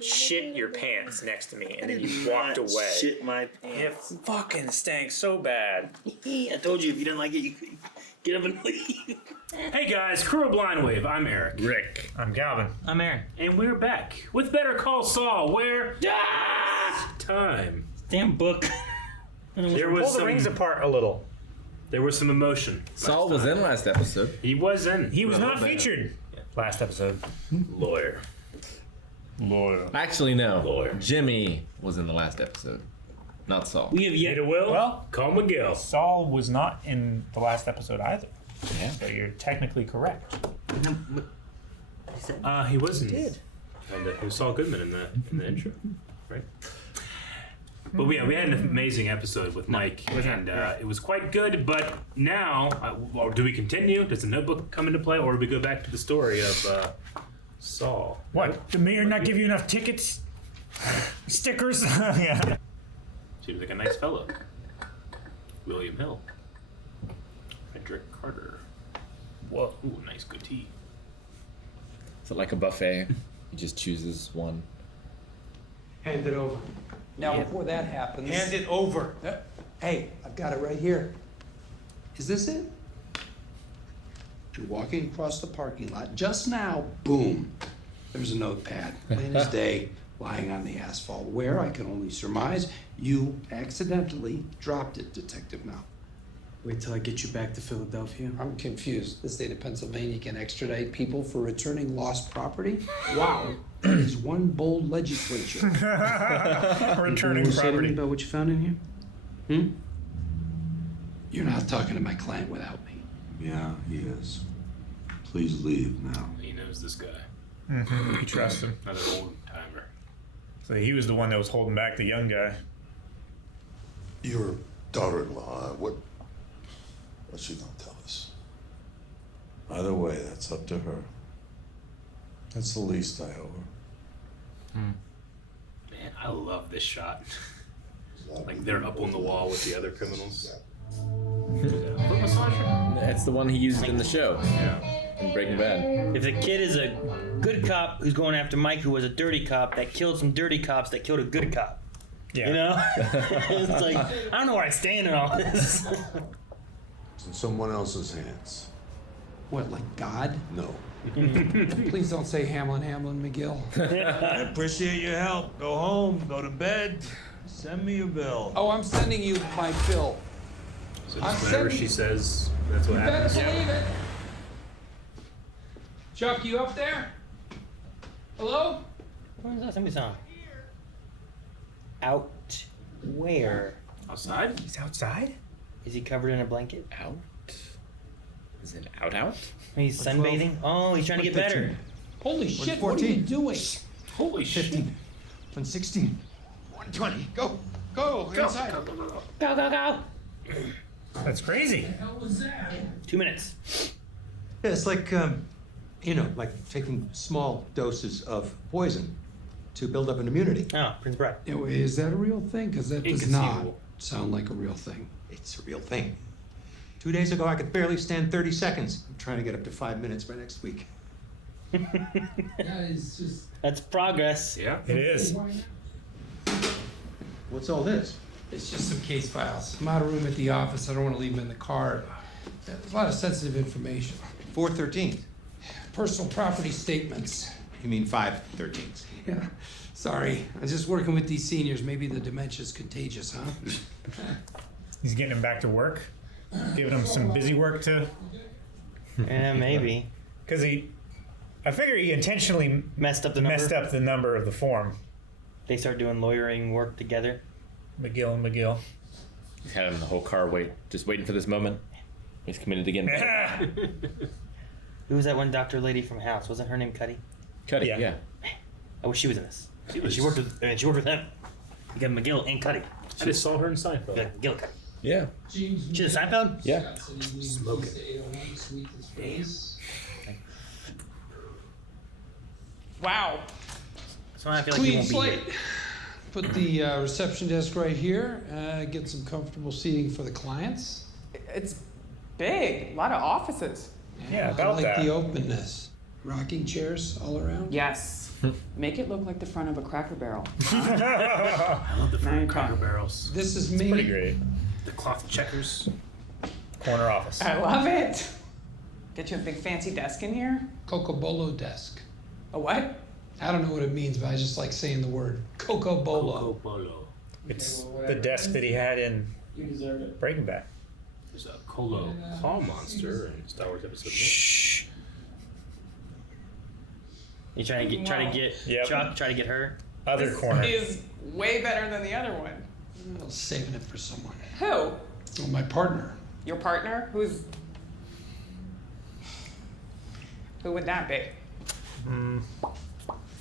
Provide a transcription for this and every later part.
Shit your pants next to me, and then you walked away. Shit my pants. It fucking stank so bad. I told you if you didn't like it, you could get up and leave. Hey guys, Crew of Blind Wave. I'm Eric. Rick. I'm Calvin. I'm Aaron. And we're back with Better Call Saul, where time. Damn book. There Pull was the some rings apart a little. There was some emotion. Saul was in last episode. He was in. He was not featured last episode. Lawyer. Actually, no. Lawyer. Jimmy was in the last episode, not Saul. We have yet. Get a will? Well, call Miguel. Saul was not in the last episode either. Yeah. So you're technically correct. He wasn't. Did. It was Saul Goodman in the intro, right? But we had an amazing episode with Mike, and it was quite good. But now, do we continue? Does the Notebook come into play, or do we go back to the story of Saul? What? Did Mayor not give you enough tickets? Stickers? Yeah. Seems like a nice fellow. William Hill. Frederick Carter. Whoa. Ooh, nice goatee. Is it like a buffet? He just chooses one. Hand it over. Now, before that happens... Hand it over. Hey, I've got it right here. Is this it? You're walking across the parking lot. Just now, boom, there's a notepad. Plain as day, lying on the asphalt. Where, I can only surmise, you accidentally dropped it, Detective Mel. Wait till I get you back to Philadelphia. I'm confused. The state of Pennsylvania can extradite people for returning lost property? Wow, that is one bold legislature. Returning Say to me property. about what you found in here? You're not talking to my client without me. Yeah, he is. Please leave now. He knows this guy. Mm-hmm. You trust him. Another old timer. So he was the one that was holding back the young guy. Your daughter-in-law, what's she gonna tell us? Either way, that's up to her. That's the least I owe her. Man, I love this shot. Like they're up on the wall with the other criminals. Foot massager? It's the one he used in the show. Yeah. In Breaking Bad. If the kid is a good cop who's going after Mike, who was a dirty cop that killed some dirty cops that killed a good cop. Yeah. You know? It's like, I don't know where I stand in all this. It's in someone else's hands. What, like God? No. Please don't say Hamlin, McGill. I appreciate your help. Go home, go to bed. Send me your bill. Oh, I'm sending you my bill. So I'm just whenever sending- she says, that's what You better happens. believe it. Chuck, you up there? Hello? Where's that somebody song? Out where? Outside? He's outside? Is he covered in a blanket? Out? Is it out? He's sunbathing? Oh, he's trying to get better. Holy shit, what are you doing? Holy shit. 116. 120. Go. Go. Inside. Go, go, go. That's crazy. What was that? 2 minutes. Yeah, it's like, like taking small doses of poison to build up an immunity. Oh, Prince Brett. Yeah, wait, is that a real thing? Because that does not Inconceivable. sound like a real thing. It's a real thing. 2 days ago, I could barely stand 30 seconds. I'm trying to get up to 5 minutes by next week. That is just... That's progress. Yeah. It is. What's all this? It's just some case files. I'm out of room at the office. I don't want to leave them in the car. There's a lot of sensitive information. 413. Personal property statements. You mean 513s? Yeah. Sorry. I'm just working with these seniors. Maybe the dementia's contagious, huh? He's getting him back to work. Giving him some busy work to... Yeah, maybe. Because I figure he intentionally Messed up the number. messed up the number of the form. They start doing lawyering work together. McGill and McGill. He's had him in the whole car just waiting for this moment. He's committed to getting better. Who was that one doctor lady from House? Wasn't her name Cuddy? Cuddy, Yeah. yeah. I wish she was in this. She worked with them. You got McGill and Cuddy. I just saw her in Seinfeld. You got McGill, Cuddy. Yeah. She's a Seinfeld? Yeah. Smoking. Wow. So I feel like he Clean won't be slate. here. Put the reception desk right here. Get some comfortable seating for the clients. It's Big, a lot of offices. Yeah, I about like that. the openness. Rocking chairs all around? Yes. Make it look like the front of a Cracker Barrel. I love the front Cracker Barrels. This is me. Pretty great. The cloth checkers. Corner office. I love it. Get you a big fancy desk in here. Cocobolo desk. A what? I don't know what it means, but I just like saying the word Cocobolo. Polo. It's the desk that he had in Breaking Bad. There's a Colo Claw monster in Star Wars Episode 1. Shh. You trying to get Yep. Chuck? Try to get her? Other corner. Is way better than the other one. I was saving it for someone. Who? Well, my partner. Your partner? Who would that be?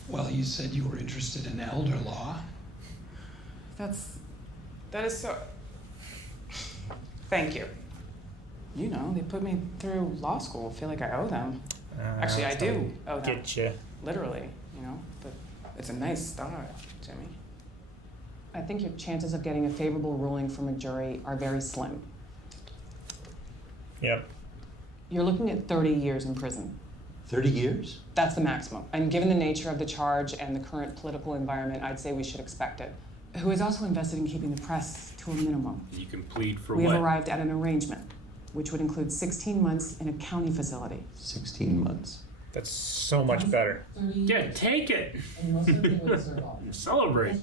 Well, you said you were interested in elder law. That is so. Thank you. You know, they put me through law school. I feel like I owe them. Actually, I do owe them. Get you. Literally, you know. But it's a nice start, Jimmy. I think your chances of getting a favorable ruling from a jury are very slim. Yep. You're looking at 30 years in prison. 30 years? That's the maximum. And given the nature of the charge and the current political environment, I'd say we should expect it. Who is also invested in keeping the press to a minimum. You can plead for We what? have arrived at an arrangement, which would include 16 months in a county facility. 16 months. That's so much better. Yeah, take it. Celebrate.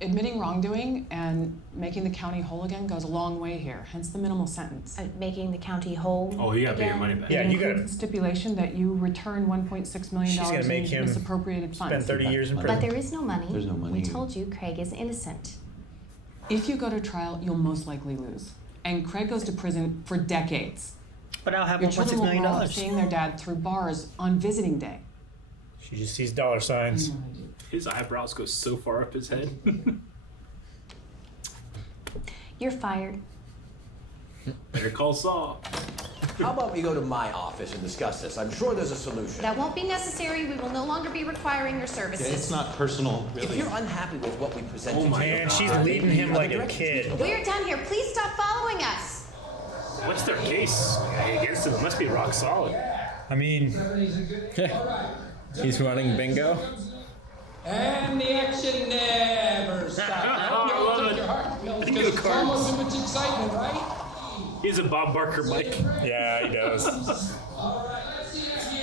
Admitting wrongdoing and making the county whole again goes a long way here, hence the minimal sentence. Making the county whole. Oh, you gotta pay your again. money back. Yeah, It you includes gotta the stipulation that you return $1.6 million She's gonna make in him misappropriated funds. spend 30 years in But prison. there is no money. There's no money. We told you Craig is innocent. If you go to trial, you'll most likely lose. And Craig goes to prison for decades. But I'll have Your $1.6 children will million. grow up seeing their dad through bars on visiting day. She just sees dollar signs. His eyebrows go so far up his head. You're fired. Better call Saul. How about we go to my office and discuss this? I'm sure there's a solution. That won't be necessary. We will no longer be requiring your services. It's not personal, If really. you're unhappy with what we present Oh to my you, Man, she's God. leading him like a kid. We're done here. Please stop following us. What's their case against him? It must be rock solid. I mean, He's running bingo. And the action never stops. I love it. Bingo It's cards. almost too much excitement, right? He's a Bob Barker mic. yeah, he does.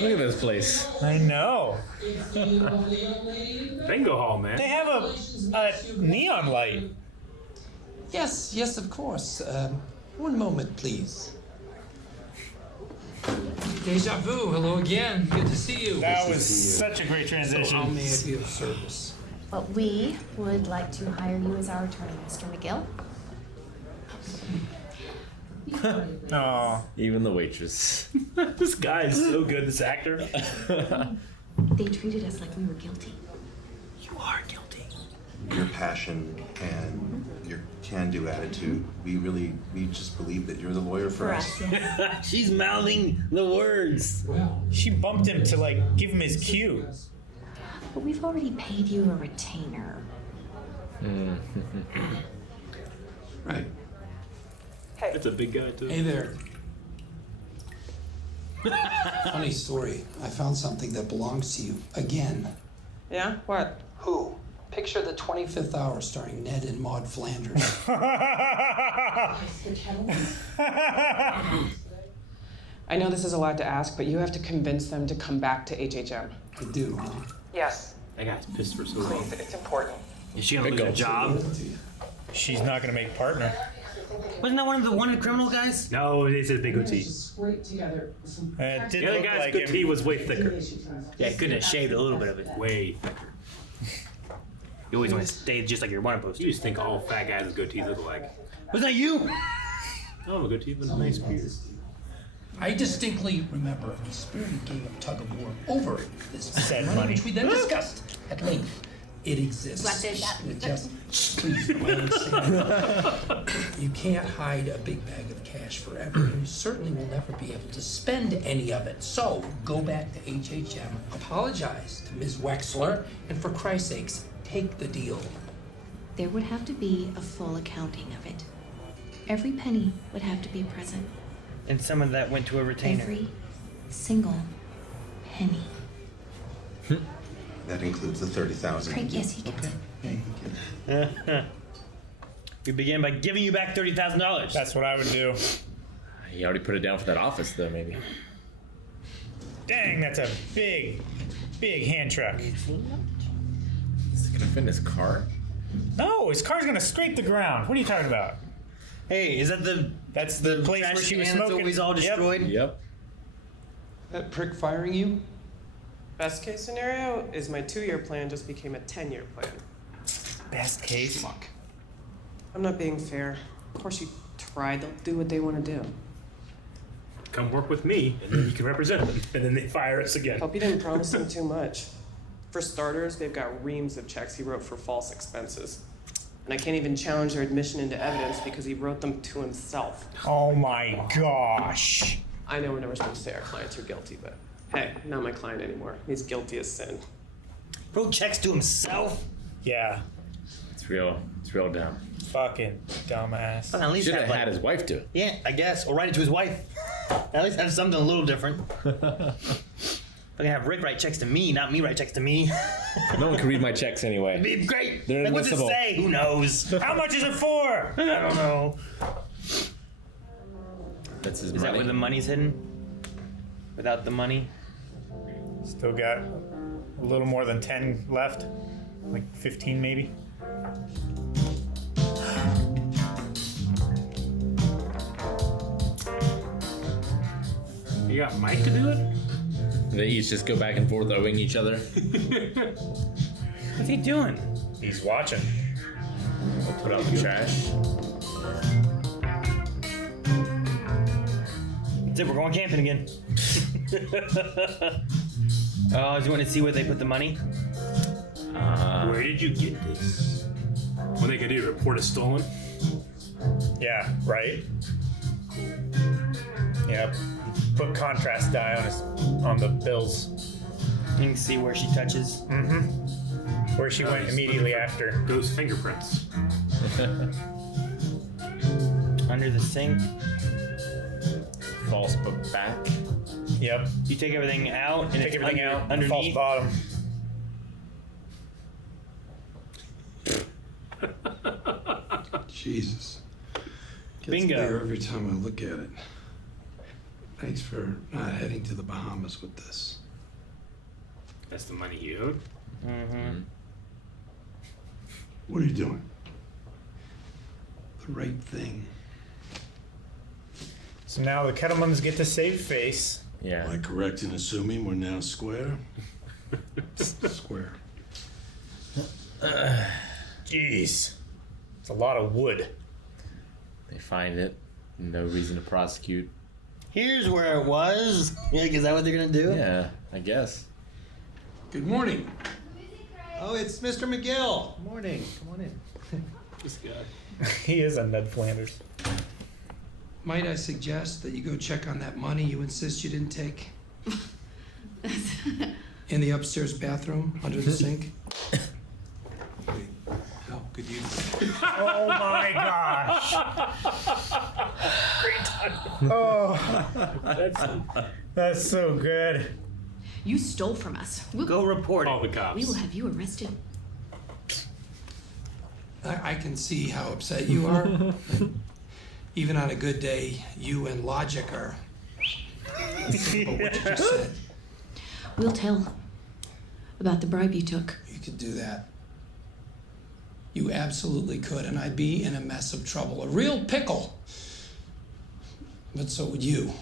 Look at this place. I know. Bingo hall, man. They have a neon light. Yes, yes, of course. One moment, please. Deja vu. Hello again. Good to see you. That was such a great So how transition. may I be of service? Well, we would like to hire you as our attorney, Mr. McGill. Aw. Even the waitress. This guy is so good, this actor. They treated us like we were guilty. You are guilty. Your passion and your can-do attitude, we just believe that you're the lawyer for us. yes. She's mouthing the words. She bumped him to like give him his cue. But we've already paid you a retainer. Right. That's a big guy, too. Hey there. Funny story. I found something that belongs to you again. Yeah? What? Who? Picture the 25th hour starring Ned and Maud Flanders. I know this is a lot to ask, but you have to convince them to come back to HHM. I do, huh? Yes. That guy's pissed for so long. Please, it's important. Is she gonna lose her job? She's not gonna make partner. Wasn't that one of the criminal guys? No, it says big goatee. Scrape together some It did The other look guy's like goatee him. was way thicker. Yeah, couldn't have shaved a little bit of it. Way thicker. You always want to stay just like your one post. You just think all fat guys with goatees look alike. Was that you? I don't have a goatee, but a nice beard. I distinctly remember a spirited game of tug of war over this Said money, money. which we then discussed at length. It exists. What is that? It just, please, no, I understand. You can't hide a big bag of cash forever, and you certainly will never be able to spend any of it. So, go back to HHM, apologize to Ms. Wexler, and for Christ's sakes, take the deal. There would have to be a full accounting of it. Every penny would have to be present. And some of that went to a retainer. Every single penny. That includes the 30,000. Craig, yes, he gets it. We begin by giving you back $30,000. That's what I would do. He already put it down for that office, though, maybe. Dang, that's a big hand truck. Is it gonna fit in his car? No, his car's gonna scrape the ground. What are you talking about? Hey, is that That's the place trash where she was can that's smoking. always all destroyed? Yep. That prick firing you? Best case scenario is my 2-year plan just became a 10-year plan. Best case. Schmuck. I'm not being fair. Of course you tried. They'll do what they want to do. Come work with me, and then you can represent them, and then they fire us again. Hope you didn't promise them too much. For starters, they've got reams of checks he wrote for false expenses. And I can't even challenge their admission into evidence because he wrote them to himself. Oh my gosh. I know we're never supposed to say our clients are guilty, but hey, not my client anymore. He's guilty as sin. Wrote checks to himself? Yeah. It's real dumb. Fucking dumbass. Well, at least Should have have, had like, his wife do it. Yeah, I guess. Or write it to his wife. At least have something a little different. I can have Rick write checks to me, not me write checks to me. No one can read my checks anyway. It'd be great. They're Like, what's it invisible. say? Who knows? How much is it for? I don't know. That's his Is that money. where the money's hidden? Without the money? Still got a little more than 10 left. Like 15 maybe. You got Mike to do it? They each just go back and forth owing each other. What's he doing? He's watching. We'll put out the trash. That's it, we're going camping again. Oh, do you want to see where they put the money? Where did you get this? What they could do, report it stolen? Yeah, right? Yep. Put contrast dye on the bills. You can see where she touches. Mm-hmm. Where she went immediately after. Those fingerprints. Under the sink. False book back. Yep. You take everything out and Take it's everything out. False underneath. bottom. Jesus. Gets Bingo. bigger every time I look at it. Thanks for not heading to the Bahamas with this. That's the money you owed? Mm-hmm. What are you doing? The right thing. So now the Kettlemans get to save face. Yeah. Am I correct in assuming we're now square? Square. Jeez. It's a lot of wood. They find it. No reason to prosecute. Here's where it was. Yeah, is that what they're gonna do? Yeah, I guess. Good morning. Oh, it's Mr. McGill. Morning. Come on in. This guy. He is a Ned Flanders. Might I suggest that you go check on that money you insist you didn't take? In the upstairs bathroom, under the sink? How could you? Oh my gosh. Oh, that's so good. You stole from us. Go report it. Call the cops. We will have you arrested. I can see how upset you are. Even on a good day, you and logic are. But what you just said, We'll tell about the bribe you took. you could do that. You absolutely could, and I'd be in a mess of trouble, a real pickle. But so would you,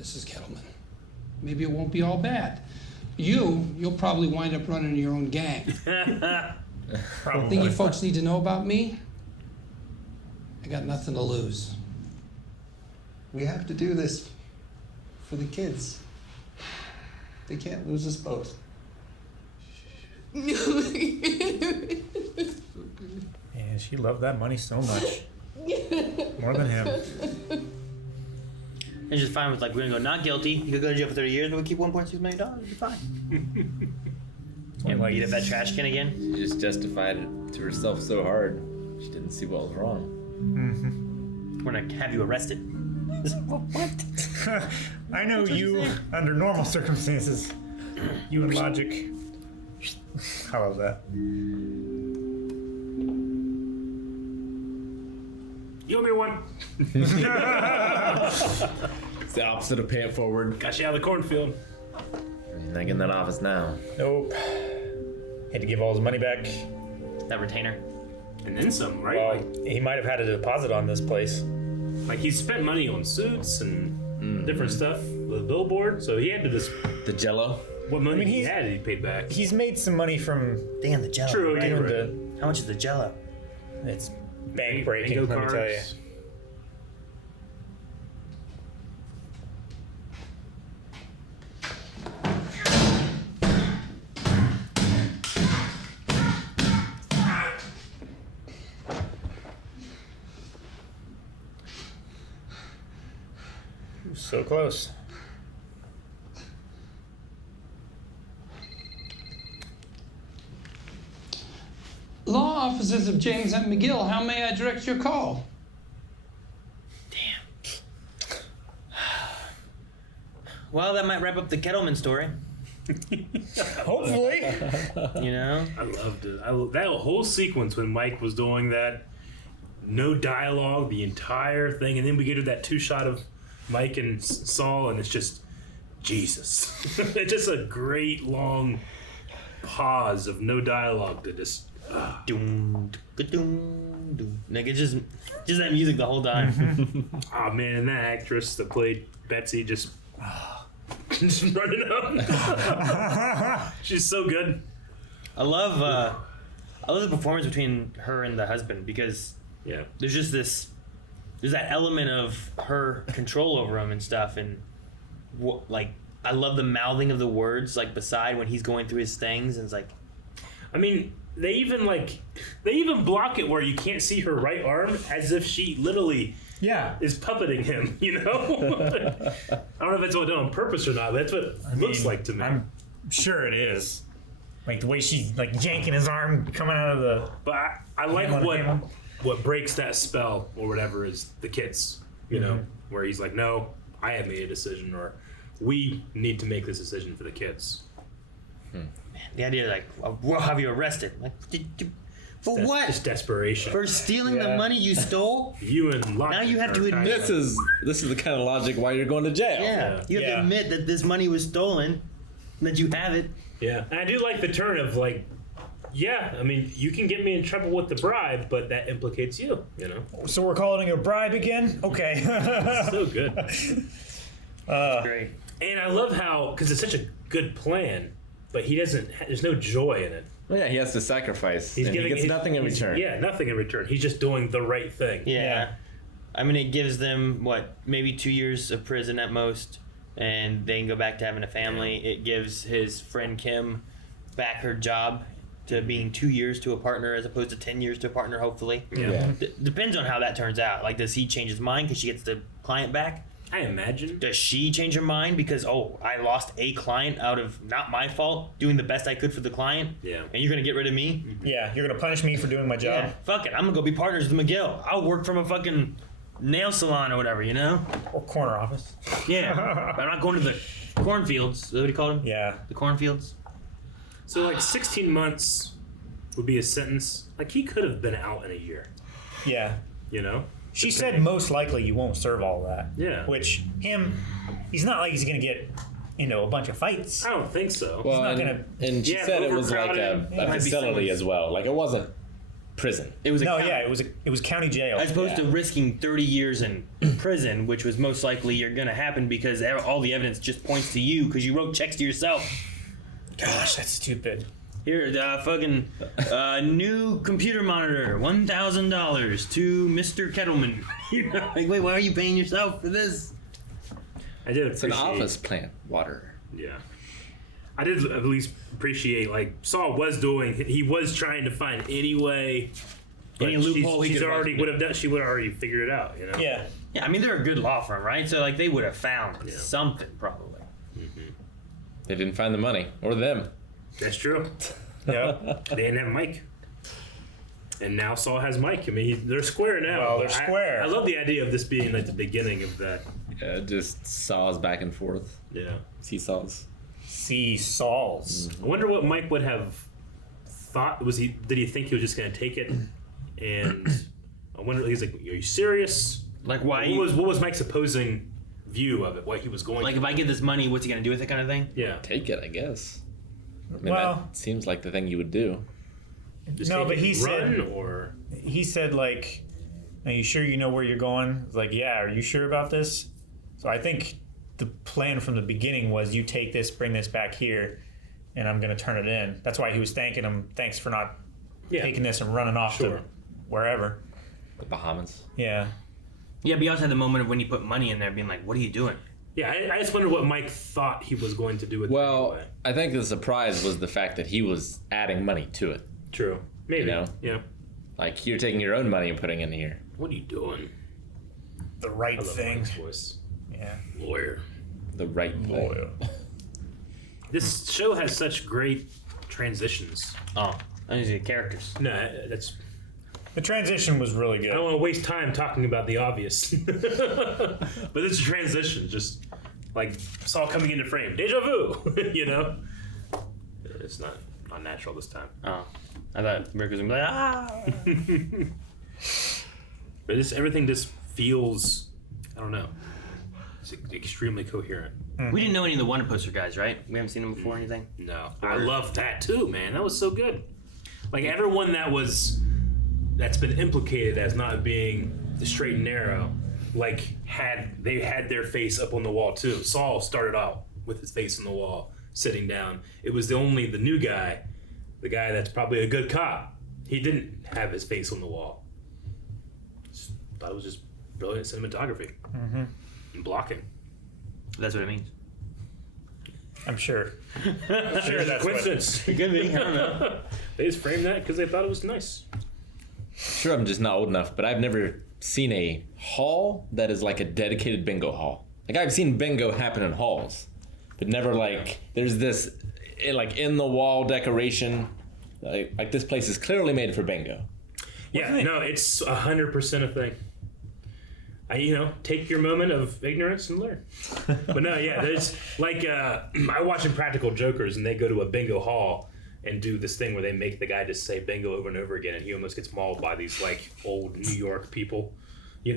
Mrs. Kettleman. Maybe it won't be all bad. You'll probably wind up running your own gang. Thing you folks need to know about me? I got nothing to lose. We have to do this for the kids. They can't lose us both. Yeah, she loved that money so much. More than him. It's just fine with like, we're gonna go not guilty. You could go to jail for 30 years, but we keep $1.6 million. It'll be fine. And what, eat up that trash can again? She just justified it to herself so hard. She didn't see what was wrong. Mm-hmm. We're gonna have you arrested. What? I know you under normal circumstances. You and Logic. How was that? You owe me one. It's the opposite of pay it forward. Got you out of the cornfield. He's not getting that office now. Nope. Had to give all his money back. That retainer. And then some, right? Well, he might have had a deposit on this place. Like he spent money on suits and different stuff with a billboard, so he had to just The Jello. what money he had he paid back. He's made some money from Damn, the Jello. True, doing you're right. the. How much is the Jello? It's bank breaking. Bingo Let me tell you. cards. So close. Law offices of James M. McGill, how may I direct your call? Well, that might wrap up the Kettleman story. Hopefully. You know? I loved it. That whole sequence when Mike was doing that, no dialogue, the entire thing, and then we get to that 2-shot of Mike and Saul, and it's just Jesus. It's just a great long pause of no dialogue to just. Doom, doom, doom. Like it's just that music the whole time. Oh man, and that actress that played Betsy just running up. She's so good. I love the performance between her and the husband because there's that element of her control over him and stuff, and like I love the mouthing of the words like beside when he's going through his things, and it's like, I mean, they even block it where you can't see her right arm as if she literally is puppeting him, you know? I don't know if it's done on purpose or not, but that's what it looks like to me. I'm sure it is. Like the way she's like yanking his arm coming out of the. But I like what breaks that spell or whatever is the kids, you know, where he's like, no, I have made a decision, or we need to make this decision for the kids. the idea like, we'll have you arrested. Like, for what? It's desperation. For stealing the money you stole? You and now you have to admit this is the kind of logic why you're going to jail. Yeah, you have to admit that this money was stolen, that you have it. Yeah, and I do like the turn of like, yeah, I mean, you can get me in trouble with the bribe, but that implicates you, you know? So we're calling it a bribe again? Okay. So good. Great. And I love how, because it's such a good plan, but he doesn't, there's no joy in it. Well, yeah, he has to sacrifice. He gets nothing in return. Yeah, nothing in return. He's just doing the right thing. Yeah. I mean, it gives them, maybe 2 years of prison at most, and they can go back to having a family. It gives his friend Kim back her job to being 2 years to a partner as opposed to 10 years to a partner, hopefully. Yeah. Depends on how that turns out. Like, does he change his mind because she gets the client back? I imagine. Does she change her mind because, I lost a client out of not my fault, doing the best I could for the client? Yeah. And you're going to get rid of me? Yeah, you're going to punish me for doing my job? Yeah, fuck it. I'm going to go be partners with McGill. I'll work from a fucking nail salon or whatever, you know? Or corner office. Yeah. But I'm not going to the cornfields. Is that what you called them? Yeah. The cornfields? So, 16 months would be a sentence. Like, he could have been out in a year. Yeah. You know? She said most likely you won't serve all that. Yeah. Which, he's not like he's going to get into a bunch of fights. I don't think so. Well, not gonna. And she said it was like a facility as well. Like, it wasn't prison. It was it was county jail. As opposed to risking 30 years in prison, which was most likely you're going to happen because all the evidence just points to you because you wrote checks to yourself. Gosh, that's stupid. Here, fucking new computer monitor, $1,000 to Mr. Kettleman. You know, like, wait, why are you paying yourself for this? I did appreciate. It's an office plant, water. Yeah. I did at least appreciate, like, Saul was trying to find any way. Any loophole he she could would have already figured it out, you know? Yeah. Yeah, I mean, they're a good law firm, right? So, like, they would have found something, probably. They didn't find the money. Or them. That's true. Yeah. They didn't have Mike. And now Saul has Mike. I mean, they're square now. Well, they're square. I love the idea of this being like the beginning of that. Yeah, just saws back and forth. Yeah. Seesaws. See Sauls. I wonder what Mike would have thought. Did he think he was just going to take it? And I wonder. He's like, "Are you serious? Like, why? What was Mike's opposing view of it? What he was going? Like, to if I get this money, what's he gonna do with it, kind of thing? Yeah. Take it, I guess. I mean, Well- that seems like the thing you would do. Just No, take but it he and said- run, or He said, like, are you sure you know where you're going? It's like, yeah, are you sure about this? So I think the plan from the beginning was you take this, bring this back here, and I'm going to turn it in. That's why he was thanking him. Thanks for not taking this and running off to wherever. The Bahamas. Yeah. Yeah, but you also had the moment of when you put money in there, being like, "What are you doing?" yeah. I just wonder what Mike thought he was going to do with it. Well, Anyway. I think the surprise was the fact that he was adding money to it. True. Maybe. You know? Yeah. Like, you're taking your own money and putting it in here. What are you doing? The right I love thing. Mike's voice. Yeah. Lawyer. The right Lawyer. This show has such great transitions. Oh, those are characters. No, that's. The transition was really good. I don't want to waste time talking about the obvious, but it's a transition. Just like Saul coming into frame, deja vu. You know, it's not natural this time. Oh, I thought Rick was gonna be like, ah. But everything just feels, I don't know, it's extremely coherent. We didn't know any of the Wonder Poster guys, right? We haven't seen them before or anything? No. I love that too, man. That was so good. Like everyone that's been implicated as not being the straight and narrow, like they had their face up on the wall too. Saul started out with his face on the wall, sitting down. It was the new guy, the guy that's probably a good cop. He didn't have his face on the wall. Just thought it was just brilliant cinematography and blocking. That's what it means. I'm sure. Sure, that's coincidence. It could be. I don't know. They just framed that because they thought it was nice. Sure, I'm just not old enough, but I've never seen a hall that is like a dedicated bingo hall. Like, I've seen bingo happen in halls, but never like there's this like in the wall decoration. Like this place is clearly made for bingo. Yeah, no, it's 100% a thing. Take your moment of ignorance and learn. But no, yeah, there's like I watch Impractical Jokers, and they go to a bingo hall and do this thing where they make the guy just say bingo over and over again, and he almost gets mauled by these like old New York people. Like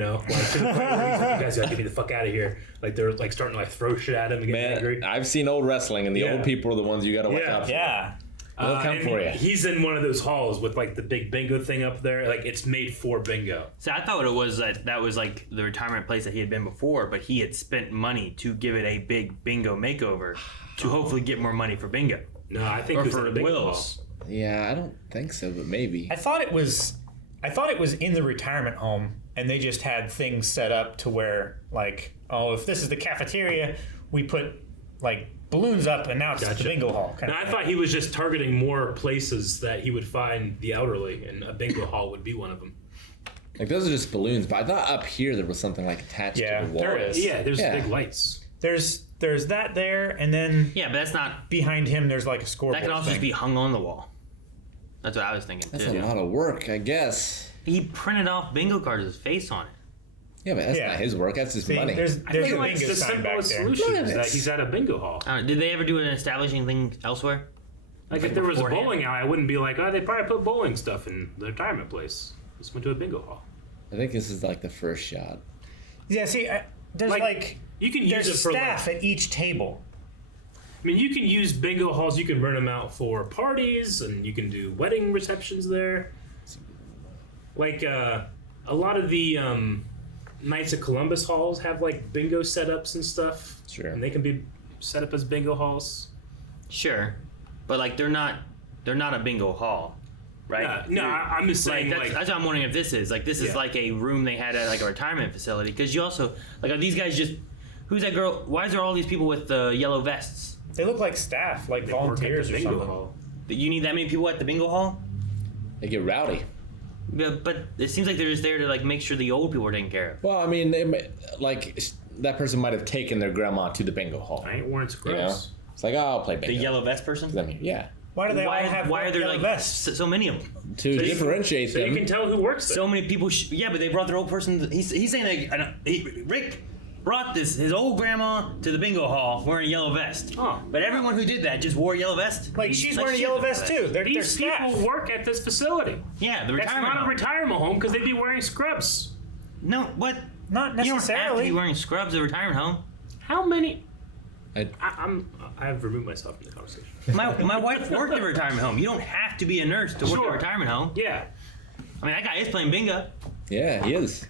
to the point where he's like, "You guys gotta get me the fuck out of here!" Like they're like starting to like throw shit at him and get angry. I've seen old wrestling, and the old people are the ones you gotta watch out for. Yeah. They'll come for you. He's in one of those halls with like the big bingo thing up there. Like it's made for bingo. So I thought it was that was like the retirement place that he had been before, but he had spent money to give it a big bingo makeover to hopefully get more money for bingo. No, I think or it was for in a bingo Wills. hall. Yeah, I don't think so, but maybe. I thought it was in the retirement home, and they just had things set up to where, like, oh, if this is the cafeteria, we put like balloons up, and now it's the bingo hall. No, I thought he was just targeting more places that he would find the elderly, and a bingo hall would be one of them. Like those are just balloons, but I thought up here there was something like attached to the wall. There is. Yeah, there's big lights. There's that there, and then but that's not behind him. There's like a scoreboard. That could also just be hung on the wall. That's what I was thinking. That's too. a lot of work, I guess. He printed off bingo cards with his face on it. Yeah, but that's not his work. That's just money. There's I think a like bingo the sign back simplest there. solution is that he's at a bingo hall. Did they ever do an establishing thing elsewhere? Like if there was a beforehand? bowling alley, I wouldn't be like, oh, they probably put bowling stuff in the retirement place. Just went to a bingo hall. I think this is like the first shot. Yeah, see, there's you can use there's it for staff at each table. I mean, you can use bingo halls. You can rent them out for parties, and you can do wedding receptions there. Like a lot of the Knights of Columbus halls have like bingo setups and stuff. Sure. And they can be set up as bingo halls. Sure, but like they're not a bingo hall, right? No, I'm just saying. That's what I'm wondering if this is like this is like a room they had at like a retirement facility, because you also like are these guys just who's that girl? Why is there all these people with you vests? They look like staff, like They work at volunteers the or bingo something. hall. You need that many people at the bingo hall? They get rowdy. Yeah, but it seems like they're just there to like make sure the old people are taken care of. Well, I mean, that person might have taken their grandma to the bingo hall. I ain't worn it's You know? gross. It's like, oh, I'll play bingo. The yellow vest person? I mean, yeah. Why do they all have why are there yellow like vests? so many of them? To differentiate So them. you can tell who works there. So many people. Yeah, but they brought their old person. He's saying like Rick brought his old grandma to the bingo hall wearing a yellow vest. Oh. But everyone who did that just wore a yellow vest. Like she's wearing a yellow vest too. They're These staff. people work at this facility. Yeah, the That's retirement not home. a retirement home because they'd be wearing scrubs. No, what? Not You don't have to necessarily. be wearing scrubs at a retirement home. How many? I- I've removed myself from the conversation. My wife worked at a retirement home. You don't have to be a nurse to work at a Sure. retirement home. Yeah. I mean, that guy is playing bingo. Yeah, he is.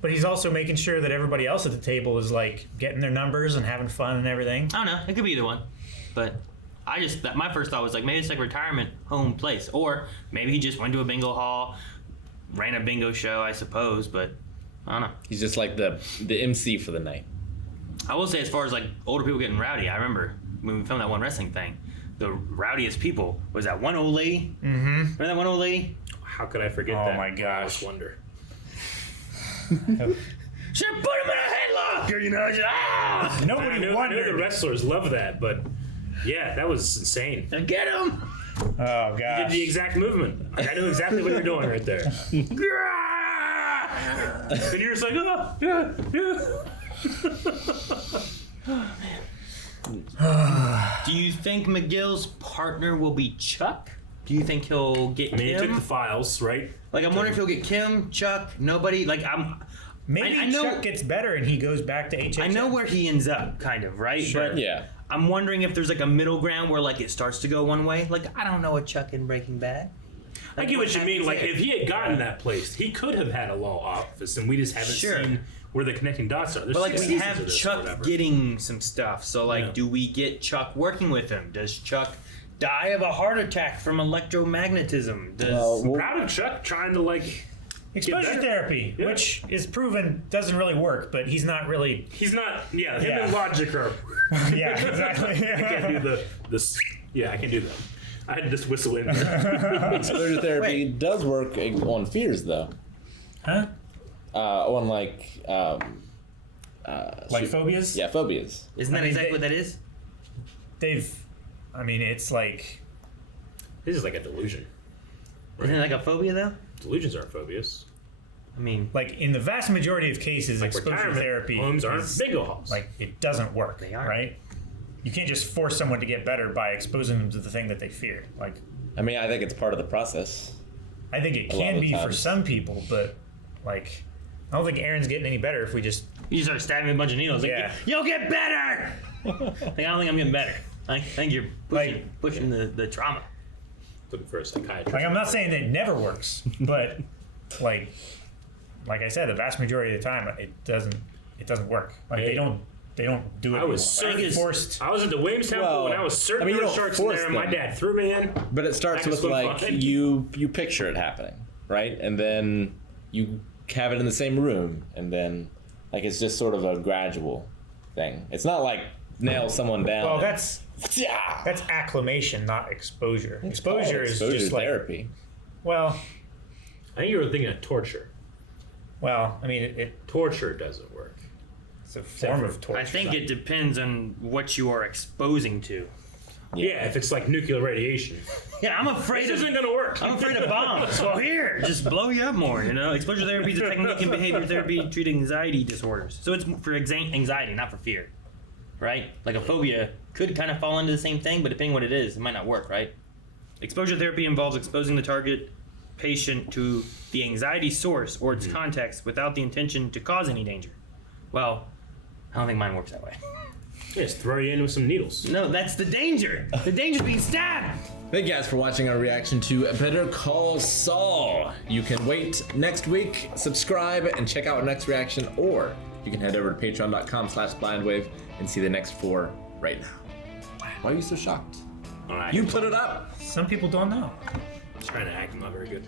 But he's also making sure that everybody else at the table is like getting their numbers and having fun and everything. I don't know. It could be either one. But my first thought was like maybe it's like a retirement home place, or maybe he just went to a bingo hall, ran a bingo show, I suppose. But I don't know. He's just like the MC for the night. I will say, as far as like older people getting rowdy, I remember when we filmed that one wrestling thing, the rowdiest people was that one old lady. Mm-hmm. Remember that one old lady? How could I forget Oh that? my gosh. I wonder. Should have put him in a headlock, you know. Just, Nobody I knew wondered. the wrestlers love that, but yeah, that was insane. Get him! Oh You gosh. did the exact movement. Like, I knew exactly what you were doing right there. And you're just like, oh, yeah, yeah. Do you think McGill's partner will be Chuck? Do you think he'll get I mean, he Kim? took the files, right? Like, I'm wondering if he'll get Kim, Chuck, nobody. Like, Maybe I know, Chuck gets better and he goes back to HHS. I know where he ends up, kind of, right? Sure. But Yeah. I'm wondering if there's like a middle ground where like it starts to go one way. Like, I don't know a Chuck in Breaking Bad. I get what you mean. happens Like, there? if he had gotten that place, he could have had a law office, and we just haven't Sure. seen where the connecting dots are. There's But like six we seasons of have this or Chuck whatever. getting some stuff. So like, Yeah. do we get Chuck working with him? Does Chuck die of a heart attack from electromagnetism? Does I'm proud of Chuck trying to like exposure better. therapy, Yeah. which is proven doesn't really work, but he's not really. He's not. Yeah, him Yeah. and Logic are. Yeah, exactly. I can't do this. Yeah, I can do that. I had to just whistle in there. Exposure therapy does work on fears, though. Huh? On like. Like phobias? Yeah, phobias. Isn't that exactly what that is? I mean, it's like. This is like a delusion. Isn't it like a phobia though? Delusions aren't phobias. I mean, Like in the vast majority of cases, Like exposure retirement therapy homes aren't is, bingo halls. Like it doesn't work, They aren't. right? You can't just force someone to get better by exposing them to the thing that they fear. Like I mean, I think it's part of the process. I think it A lot can of be for times. some people, but like I don't think Aaron's getting any better if we just. you start stabbing me with a bunch of needles. Like, Yeah. you'll get better. Like, I don't think I'm getting better. I think you're pushing the trauma. Looking for a psychiatrist. Like I'm not saying that it never works, but like I said, the vast majority of the time it doesn't work. Like they don't do it. I was anymore. so forced. I was at the Williams Temple and I was certain you there were don't sharks in force there, and my them. dad threw me in. But it starts I can with swim like fine. you picture it happening, right? And then you have it in the same room, and then like it's just sort of a gradual thing. It's not like nail someone down. Well, and- that's acclimation, not exposure. It's called Exposure is exposure just like therapy. well, I think you were thinking of torture. I mean it Torture doesn't work. it's a form of torture. I think it depends on what you are exposing to. Yeah, if it's like nuclear radiation. Yeah, I'm afraid This isn't gonna work. I'm afraid of bombs. Well, here, just blow you up more. You know, exposure therapy is a technique in behavior therapy treating anxiety disorders. So it's for anxiety, not for fear, right? Like a phobia could kind of fall into the same thing, but depending what it is, it might not work, right? Exposure therapy involves exposing the target patient to the anxiety source or its context without the intention to cause any danger. Well, I don't think mine works that way. Just throw you in with some needles. No, that's the danger. The danger is being stabbed. Thank you guys for watching our reaction to Better Call Saul. You can wait next week, subscribe, and check out our next reaction, or you can head over to patreon.com/blindwave and see the next 4 right now. Why are you so shocked? You put it up. Some people don't know. Trying to act, I'm not very good.